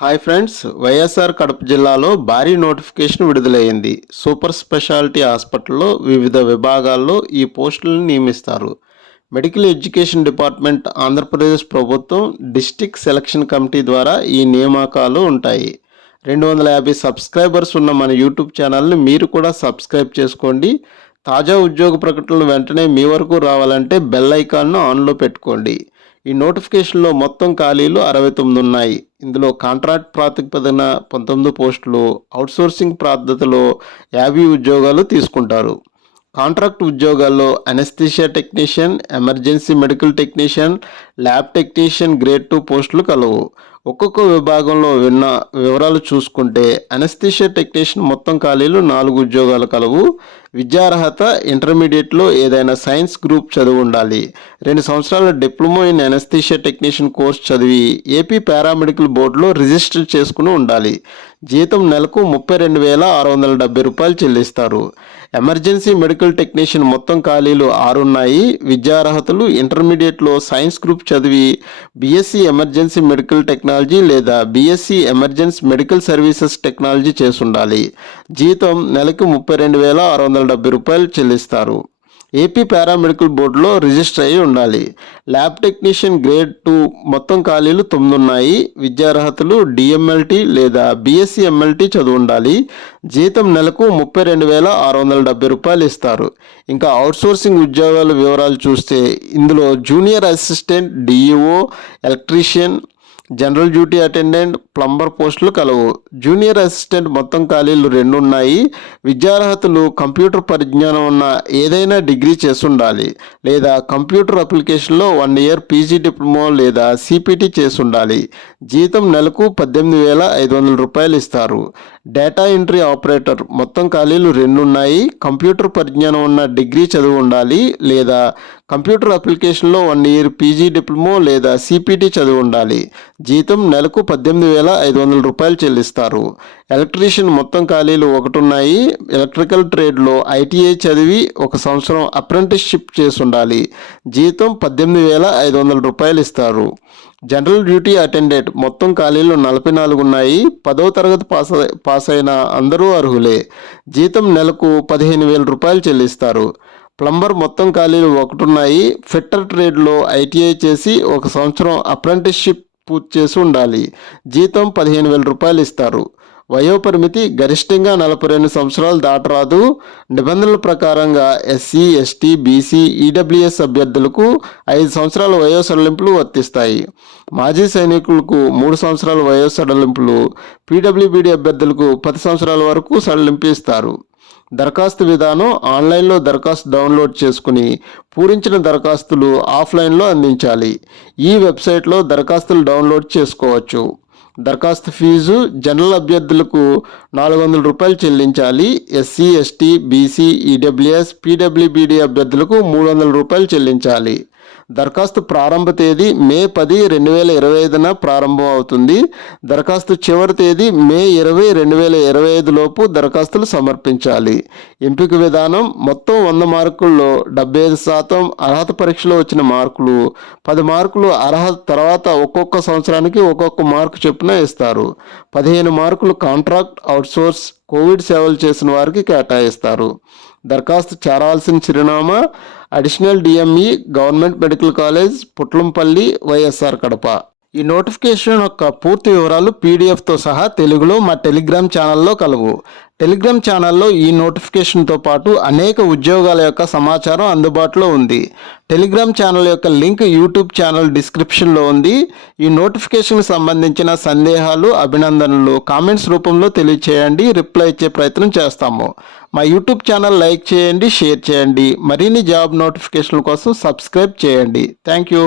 Hi friends, YSR Kadapa జిల్లాలో భారీ notification విడుదలయ్యింది. Super speciality హాస్పిటల్లో వివిధ విభాగాల్లో ఈ పోస్టులను నియమిస్తారు. మెడికల్ ఎడ్యుకేషన్ డిపార్ట్మెంట్, ఆంధ్రప్రదేశ్ ప్రభుత్వం డిస్ట్రిక్ట్ సెలక్షన్ కమిటీ ద్వారా ఈ నియామకాలు ఉంటాయి. 250 సబ్స్క్రైబర్స్ ఉన్న మన యూట్యూబ్ ఛానల్ని మీరు కూడా సబ్స్క్రైబ్ చేసుకోండి. తాజా ఉద్యోగ ప్రకటనలు వెంటనే మీ వరకు రావాలంటే బెల్ ఐకాన్ను ఆన్లో పెట్టుకోండి. ఈ నోటిఫికేషన్లో మొత్తం ఖాళీలు 69 ఉన్నాయి. ఇందులో కాంట్రాక్ట్ ప్రాతిపదికన 19 పోస్టులు, అవుట్సోర్సింగ్ పద్ధతిలో 50 ఉద్యోగాలు తీసుకుంటారు. కాంట్రాక్ట్ ఉద్యోగాల్లో anaesthesia technician, emergency medical technician, lab technician grade 2 పోస్టులు కలవు. ఒక్కొక్క విభాగంలో విన్న వివరాలు చూసుకుంటే అనెస్థీషియా టెక్నీషియన్ మొత్తం ఖాళీలు 4 ఉద్యోగాలు కలవు. విద్యార్హత ఇంటర్మీడియట్లో ఏదైనా సైన్స్ గ్రూప్ చదివి ఉండాలి. 2 సంవత్సరాల diploma in anaesthesia technician course చదివి ఏపీ పారామెడికల్ బోర్డులో రిజిస్టర్ చేసుకుని ఉండాలి. జీతం నెలకు 32,670 రూపాయలు చెల్లిస్తారు. ఎమర్జెన్సీ మెడికల్ టెక్నీషియన్ మొత్తం ఖాళీలు 6 ఉన్నాయి. విద్యార్హతలు ఇంటర్మీడియట్లో సైన్స్ గ్రూప్ చదివి బీఎస్సీ ఎమర్జెన్సీ మెడికల్ టెక్నాలజీ లేదా BSc emergency medical services technology చేసి ఉండాలి. జీతం నెలకు 32,670 రూపాయలు చెల్లిస్తారు. ఏపీ పారామెడికల్ బోర్డులో రిజిస్టర్ అయి ఉండాలి. ల్యాబ్ టెక్నీషియన్ గ్రేడ్ 2 మొత్తం ఖాళీలు 9 ఉన్నాయి. విద్యార్హతలు డిఎంఎల్టీ లేదా బీఎస్సీ ఎంఎల్టీ చదువు ఉండాలి. జీతం నెలకు 32,670 రూపాయలు ఇస్తారు. ఇంకా అవుట్సోర్సింగ్ ఉద్యోగాల వివరాలు చూస్తే ఇందులో junior assistant, DEO, electrician, general duty attendant, plumber పోస్టులు కలవు. జూనియర్ అసిస్టెంట్ మొత్తం ఖాళీలు 2 ఉన్నాయి. విద్యార్హతలు కంప్యూటర్ పరిజ్ఞానం ఉన్న ఏదైనా డిగ్రీ చేసి ఉండాలి లేదా కంప్యూటర్ అప్లికేషన్లో 1 ఇయర్ పీజీ డిప్లొమా లేదా సిపిటి చేసి ఉండాలి. జీతం నెలకు 18,500 రూపాయలు ఇస్తారు. డేటా ఎంట్రీ ఆపరేటర్ మొత్తం ఖాళీలు 2 ఉన్నాయి. కంప్యూటర్ పరిజ్ఞానం ఉన్న డిగ్రీ చదువు ఉండాలి లేదా కంప్యూటర్ అప్లికేషన్లో 1 ఇయర్ పీజీ డిప్లొమా లేదా సిపిటి చదువు ఉండాలి. జీతం నెలకు 18,500 రూపాయలు చెల్లిస్తారు. ఎలక్ట్రీషియన్ మొత్తం ఖాళీలు 1 ఉన్నాయి. ఎలక్ట్రికల్ ట్రేడ్లో ఐటీఐ చదివి 1 సంవత్సరం అప్రెంటిస్షిప్ చేసి ఉండాలి. జీతం 18,500 రూపాయలు ఇస్తారు. జనరల్ డ్యూటీ అటెండెంట్ మొత్తం ఖాళీలు 44 ఉన్నాయి. 10వ తరగతి పాస్ అయిన అందరూ అర్హులే. జీతం నెలకు 15,000 రూపాయలు చెల్లిస్తారు. ప్లంబర్ మొత్తం ఖాళీలు 1 ఉన్నాయి. ఫిట్టర్ ట్రేడ్లో ఐటీఐ చేసి 1 సంవత్సరం అప్రెంటిస్షిప్ పూర్తి చేసి ఉండాలి. జీతం 15,000 రూపాయలు ఇస్తారు. వయోపరిమితి గరిష్టంగా 42 సంవత్సరాలు దాటరాదు. నిబంధనల ప్రకారంగా ఎస్సీ, ఎస్టీ, బీసీ, ఈడబ్ల్యూఎస్ అభ్యర్థులకు 5 సంవత్సరాల వయో సడలింపులు వర్తిస్తాయి. మాజీ సైనికులకు 3 సంవత్సరాల వయో సడలింపులు, పీడబ్ల్యూబీడీ అభ్యర్థులకు 10 సంవత్సరాల వరకు సడలింపు ఇస్తారు. దరఖాస్తు విధానం ఆన్లైన్లో దరఖాస్తు డౌన్లోడ్ చేసుకుని పూరించిన దరఖాస్తులు ఆఫ్లైన్లో అందించాలి. ఈ వెబ్సైట్లో దరఖాస్తులు డౌన్లోడ్ చేసుకోవచ్చు. దరఖాస్తు ఫీజు జనరల్ అభ్యర్థులకు 400 రూపాయలు చెల్లించాలి. SC, ST, BC, EWS, PWBD అభ్యర్థులకు 300 రూపాయలు చెల్లించాలి. దరఖాస్తు ప్రారంభ తేదీ మే 10, 2025న ప్రారంభం అవుతుంది. దరఖాస్తు చివరి తేదీ మే 20, 2025 లోపు దరఖాస్తులు సమర్పించాలి. ఎంపిక విధానం మొత్తం 100 మార్కుల్లో 75% అర్హత పరీక్షలో వచ్చిన మార్కులు, 10 మార్కులు అర్హత తర్వాత ఒక్కొక్క సంవత్సరానికి ఒక్కొక్క మార్కు చొప్పున ఇస్తారు. 15 మార్కులు కాంట్రాక్ట్, అవుట్సోర్స్, కోవిడ్ సేవలు చేసిన వారికి కేటాయిస్తారు. దరఖాస్తు చేరాల్సిన చిరునామా additional DME, government medical college, Putlampalli, YSR Kadapa. ఈ నోటిఫికేషన్ యొక్క పూర్తి వివరాలు పీడిఎఫ్తో సహా తెలుగులో మా టెలిగ్రామ్ ఛానల్లో కలవు. టెలిగ్రామ్ ఛానల్లో ఈ నోటిఫికేషన్తో పాటు అనేక ఉద్యోగాల యొక్క సమాచారం అందుబాటులో ఉంది. టెలిగ్రామ్ ఛానల్ యొక్క లింక్ యూట్యూబ్ ఛానల్ డిస్క్రిప్షన్లో ఉంది. ఈ నోటిఫికేషన్కి సంబంధించిన సందేహాలు, అభినందనలు కామెంట్స్ రూపంలో తెలియచేయండి. రిప్లై ఇచ్చే ప్రయత్నం చేస్తాము. మా యూట్యూబ్ ఛానల్ లైక్ చేయండి, షేర్ చేయండి. మరిన్ని జాబ్ నోటిఫికేషన్ల కోసం సబ్స్క్రైబ్ చేయండి. Thank you.